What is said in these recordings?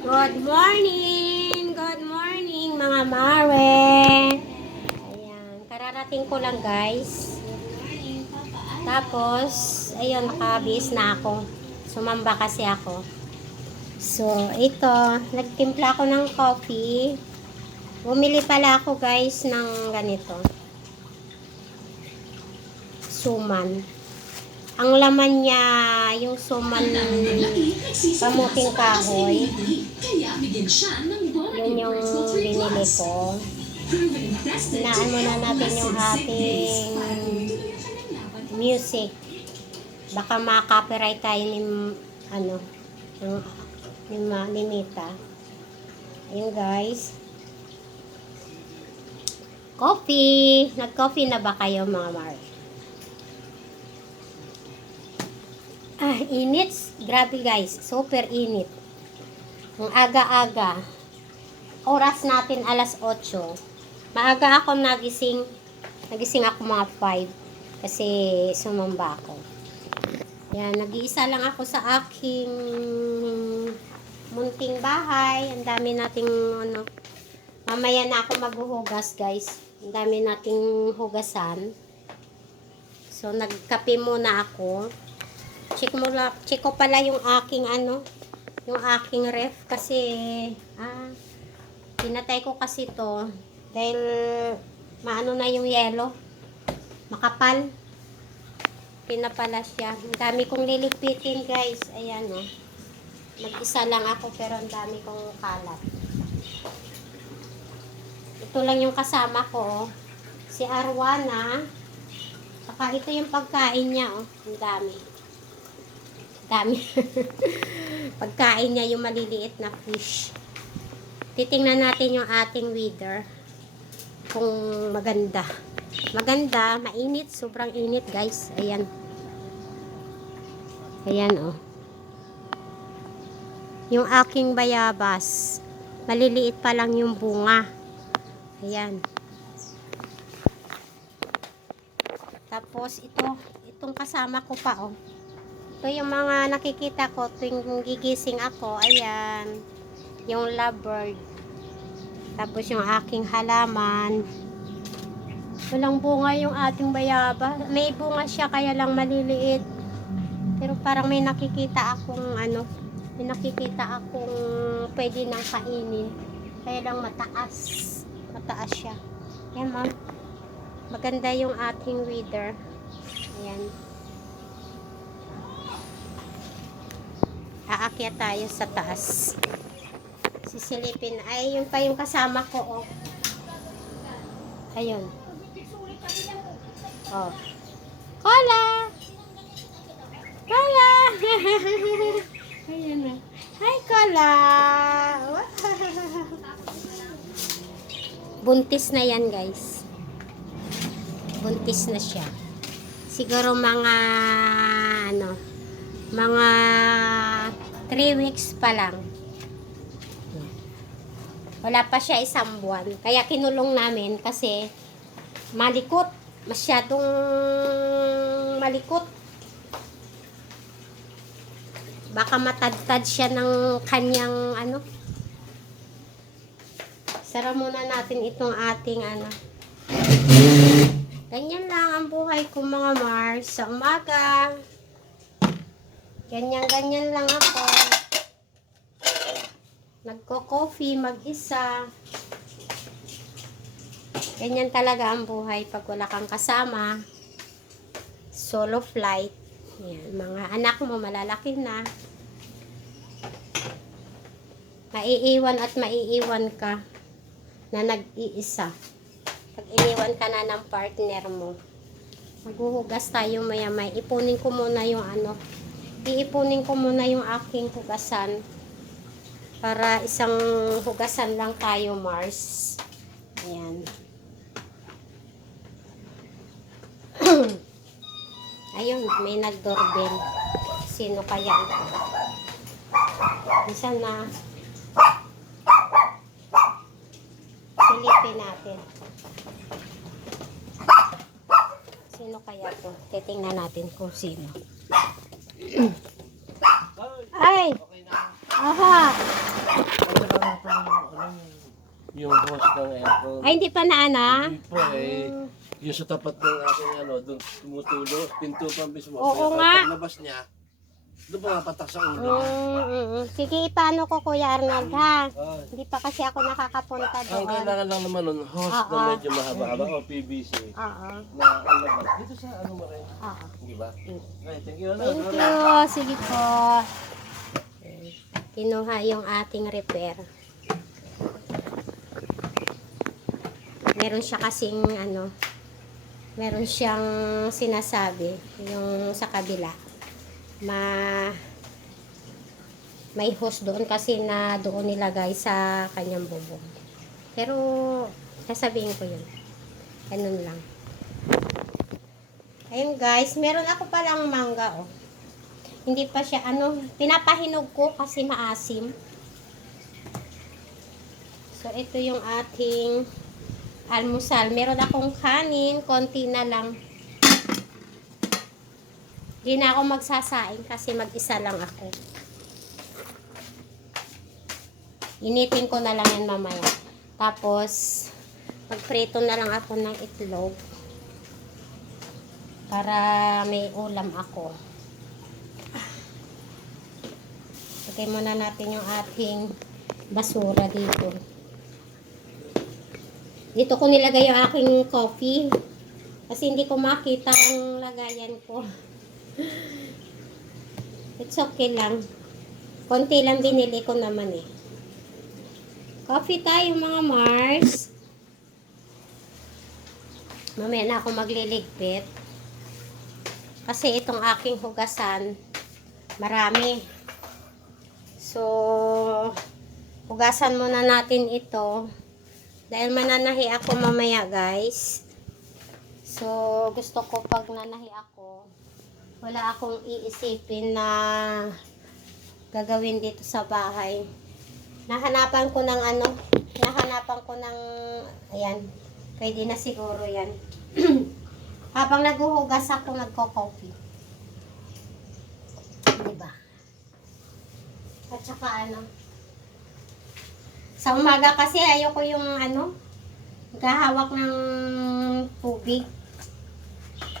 Good morning mga mare. Ayan, kararating ko lang guys. Tapos, ayun, nakabis na ako. Sumamba kasi ako. So, ito, nagtimpla ako ng coffee. Bumili pala ako guys ng ganito. Suman. Ang laman niya, yung suman kamuting kahoy. Yun yung binili ko. Hinaan muna natin yung ating music. Baka ma-copyright tayo ni ni Mita. Ayun guys. Coffee. Nag-coffee na ba kayo mga Mar? Init. Grabe guys. Super init. Ang aga-aga. Oras natin alas 8. Maaga ako nagising. Nagising ako mga 5. Kasi sumamba ako. Yan. Nag-iisa lang ako sa aking munting bahay. Ang dami nating mamaya na ako maghuhugas guys. Ang dami nating hugasan. So nagkape muna ako. Check ko pala yung aking yung aking ref kasi pinatay ko kasi to dahil maano na yung yelo, makapal, pinapala siya. Ang dami kong liligpitin guys. Ayan mag-isa lang ako pero ang dami kong kalat. Ito lang yung kasama ko si Arwana, saka ito yung pagkain niya ang dami pagkain niya, yung maliliit na fish. Titingnan natin yung ating weather kung maganda, mainit, sobrang init guys. Ayan yung aking bayabas, maliliit pa lang yung bunga. Ayan, tapos itong kasama ko pa ito yung mga nakikita ko tuwing gigising ako. Ayan, yung lovebird. Tapos yung aking halaman. Walang bunga yung ating bayaba. May bunga siya kaya lang maliliit. Pero parang may nakikita akong pwede nang kainin. Kaya lang mataas siya. Ayan ma'am. Maganda yung ating weather. Ayan. Aakyat tayo sa taas. Sisilipin. Ay, yun pa yung kasama ko Ayun. Kola! Ayan na. Hi, Kola! Buntis na yan, guys. Buntis na siya. Siguro mga 3 weeks pa lang. Wala pa siya 1 buwan. Kaya kinulong namin kasi malikot. Masyadong malikot. Baka matadtad siya ng kanyang Sara muna natin itong ating Ganyan lang ang buhay ko mga Mars. Sa umaga. Ganyan lang ako. Nagko-coffee mag-isa. Ganyan talaga ang buhay pag wala kang kasama. Solo flight. Yan, mga anak mo malalaki na. Maiiwan at maiiwan ka na nag-iisa. Pag iniwan ka na ng partner mo. Maghuhugas tayo maya-maya. Ipunin ko muna yung iipunin ko muna yung aking hugasan para isang hugasan lang tayo Mars. Ayan. Ayun, may nag-doorbell. Sino kaya ito? Isa na. Silipin natin. Sino kaya ito? Titingnan natin kung sino. Ay! Aha! yung hose ng aircon. Ay, hindi pa na, ana? Hindi po yung sa tapat ng aking doon tumutulo, pinto pa mismo. Oo Kaya nga. paglabas niya, doon pumapatak sa ulo. Sige, ipaano ko, Kuya Arnold, ha? Ah, Hindi pa kasi ako nakakapunta ang doon. kailangan lang naman nun, hose Oo. na medyo mahaba-haba o PVC Oo. na ang labas. Dito sa ano mo rin, Oo. di ba? Okay, thank you. Thank you. Sige po. Kinuha yung ating repair. Meron siya kasing meron siyang sinasabi yung sa kabila. May hose doon kasi na doon nilagay sa kanyang bubong. Pero sasabihin ko yun. Ganun lang. Ayun guys, meron ako palang mangga Hindi pa siya pinapahinog ko kasi maasim. So ito yung ating almusal. Meron akong kanin, konti na lang. Hindi na ako magsasaing kasi mag-isa lang ako. Initin ko na lang yan mamaya. Tapos, magprito na lang ako ng itlog. Para may ulam ako. Lagay muna natin yung ating basura dito. Dito ko nilagay yung aking coffee. Kasi hindi ko makita ang lagayan ko. It's okay lang. Konti lang binili ko naman Coffee tayo mga Mars. Mamaya na ako magliligpit. Kasi itong aking hugasan, marami. So, hugasan muna natin ito. Dahil mananahi ako mamaya guys. So, gusto ko pag nanahi ako, wala akong iisipin na gagawin dito sa bahay. Nahanapan ko ng ayan, pwede na siguro yan. Habang naghuhugas ako, nagko-coffee. Diba? At saka sa umaga kasi ayoko yung gahawak ng tubig.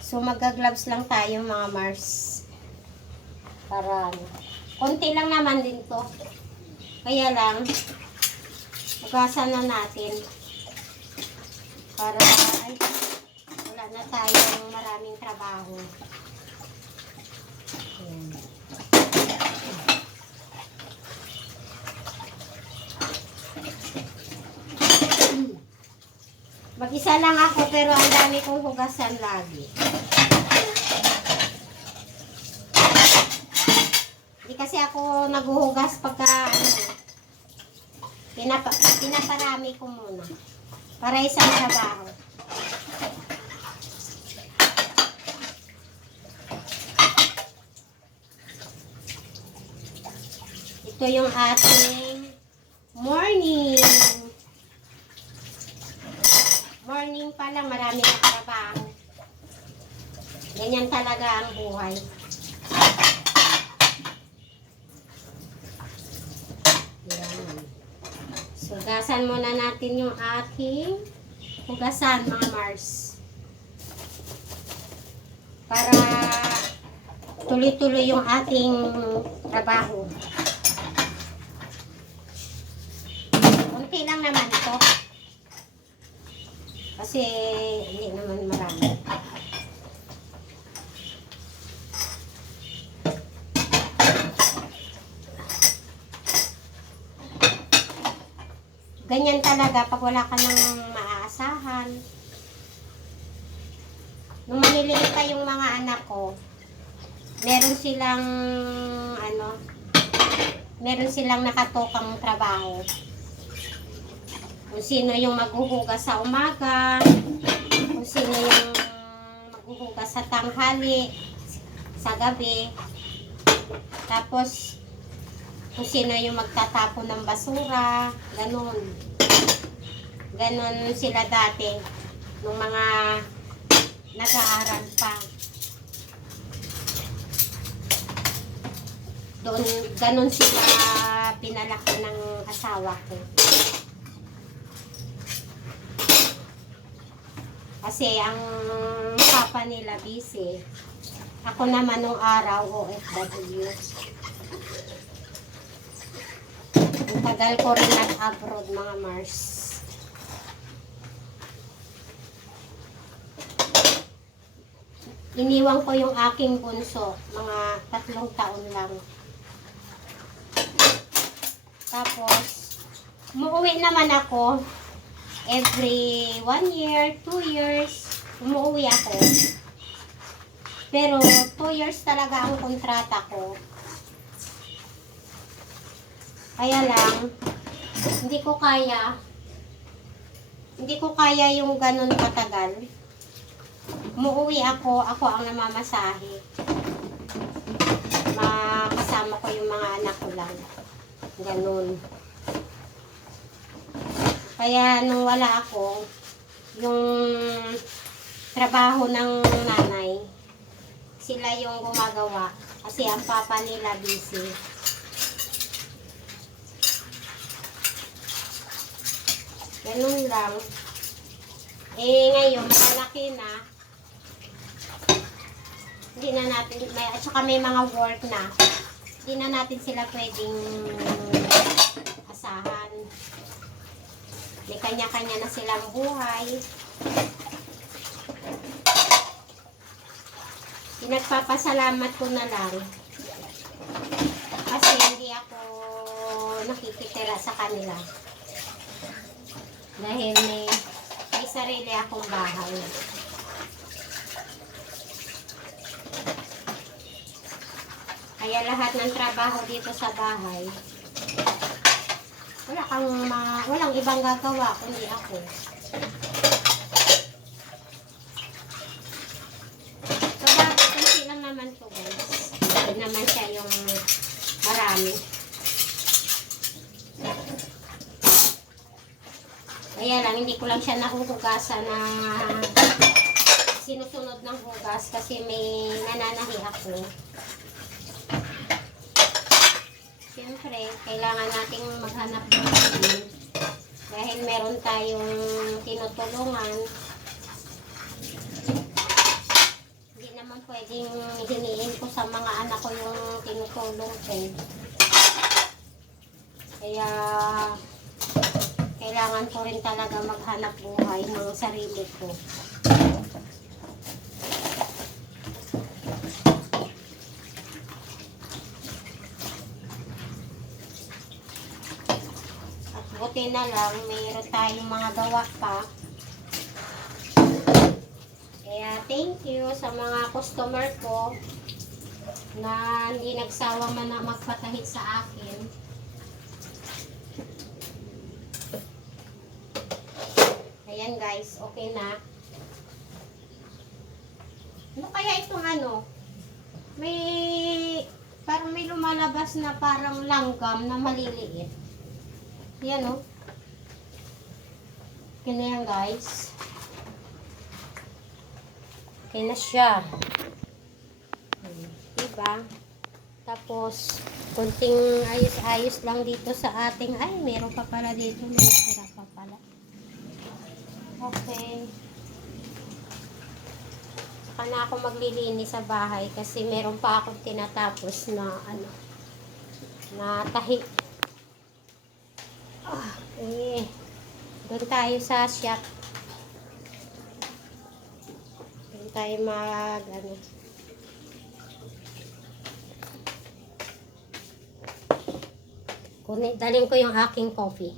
So magga-gloves lang tayo mga Mars. Para konti lang naman din to. Kaya lang hugasan na natin. Para wala na tayong maraming trabaho. Ayan. Mag-isa lang ako pero ang dami kong hugasan lagi. Hindi kasi ako naghuhugas pagka pinaparami ko muna. Para isang trabaho. Ito yung ating morning. Morning pa lang, marami na trabaho. Ganyan talaga ang buhay. Yan. So, hugasan muna natin yung ating hugasan, mga Mars. Para tuloy-tuloy yung ating trabaho. Kunti lang naman ito. Kasi hindi naman marami. Ganyan talaga pag wala ka nang maaasahan. Nung maliliit pa yung mga anak ko, meron silang nakatokang trabaho. Kung sino yung maghuhugas sa umaga, kung sino yung maghuhugas sa tanghali, sa gabi. Tapos, kung sino yung magtatapon ng basura, ganun. Ganun sila dati, nung mga nag-aaral pa. Doon, ganun sila pinalaki ng asawa ko. Kasi ang papa nila busy. Ako naman nung araw, OFW. Ang tagal ko rin nag-abroad, mga Mars. Iniwan ko yung aking bunso, mga 3 taon lang. Tapos, umuwi naman ako every 1 year, 2 years, umuwi ako. Pero 2 years talaga ang kontrata ko. Kaya lang, hindi ko kaya yung ganun katagal. Umuwi ako ang namamasahe. Makasama ko yung mga anak ko lang. Ganun. Kaya nung wala ako, yung trabaho ng nanay, sila yung gumagawa. Kasi ang papa nila busy. Ganun lang. Ngayon, malaki na. Hindi na natin, at saka may mga work na. Hindi na natin sila pwedeng asahan. May kanya-kanya na silang buhay. Pinagpapasalamat ko na lang. Kasi hindi ako nakikitira sa kanila. Dahil may sarili akong bahay. Kaya lahat ng trabaho dito sa bahay, walang ibang gagawa kundi ako. So, bakit kunti lang naman to, guys. Hindi naman siya yung marami. Kaya lang, hindi ko lang siya nahuhugasan na sinusunod ng hugas kasi may nananahi ako. Siyempre, kailangan nating maghanap ng din dahil meron tayong tinutulungan. Hindi naman pwedeng hiniin ko sa mga anak ko yung tinutulong ko. Kaya, kailangan ko rin talaga maghanap buhay ng sarili ko. Buti na lang, mayroon tayong mga gawa pa. Kaya thank you sa mga customer ko na hindi nagsawa man na magpatahid sa akin. Ayan guys, okay na. Ano kaya itong ano? Parang may lumalabas na parang langgam na maliliit. Yan o. Okay na yan guys. Okay na siya. Diba? Tapos, kunting ayos-ayos lang dito sa ating, ay meron pa pala dito. May natira pa pala. Okay. Saka na ako maglilinis sa bahay kasi meron pa akong tinatapos na na tahi. Doon tayo sa shop. Doon tayo dalhin ko yung aking coffee.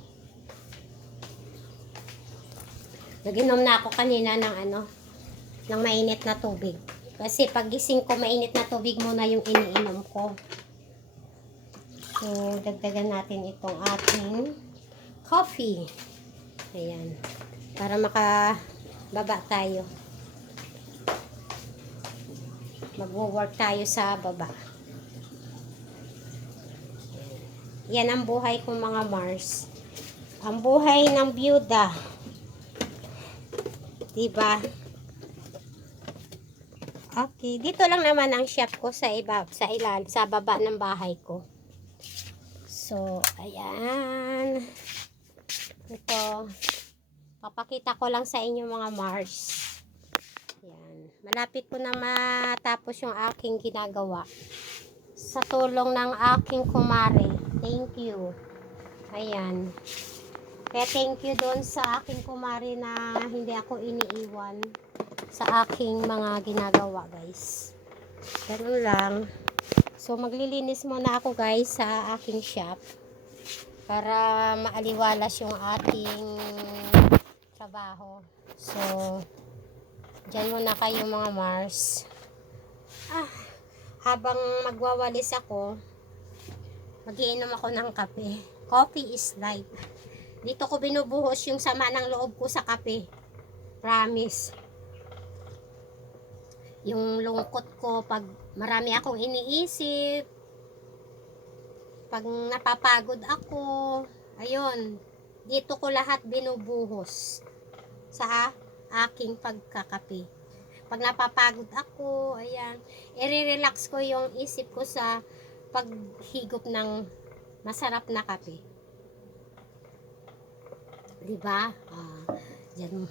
Naginom na ako kanina ng mainit na tubig. Kasi pag gising ko, mainit na tubig muna yung iniinom ko. So, dagdagan natin itong ating coffee. Ayan. Para makababa tayo. Mag-work tayo sa baba. Yan ang buhay ko mga Mars. Ang buhay ng byuda. Diba? Okay. Dito lang naman ang shop ko sa baba ng bahay ko. So, ayan. Ito. Papakita ko lang sa inyo mga Mars. Yan. Malapit ko na matapos yung aking ginagawa. Sa tulong ng aking kumare. Thank you. Ayan. Kaya thank you doon sa aking kumare na hindi ako iniiwan sa aking mga ginagawa, guys. Ganun lang. So, maglilinis muna ako, guys, sa aking shop para maaliwalas yung ating trabaho. So, dyan muna kayo mga Mars. Habang magwawalis ako, magiinom ako ng kape. Coffee is life. Dito ko binubuhos yung sama ng loob ko sa kape. Promise. Yung lungkot ko pag marami akong iniisip, pag napapagod ako, ayun, dito ko lahat binubuhos sa aking pagkakape. Pag napapagod ako, ayan, i-relax ko yung isip ko sa paghigop ng masarap na kape. Diba? Diyan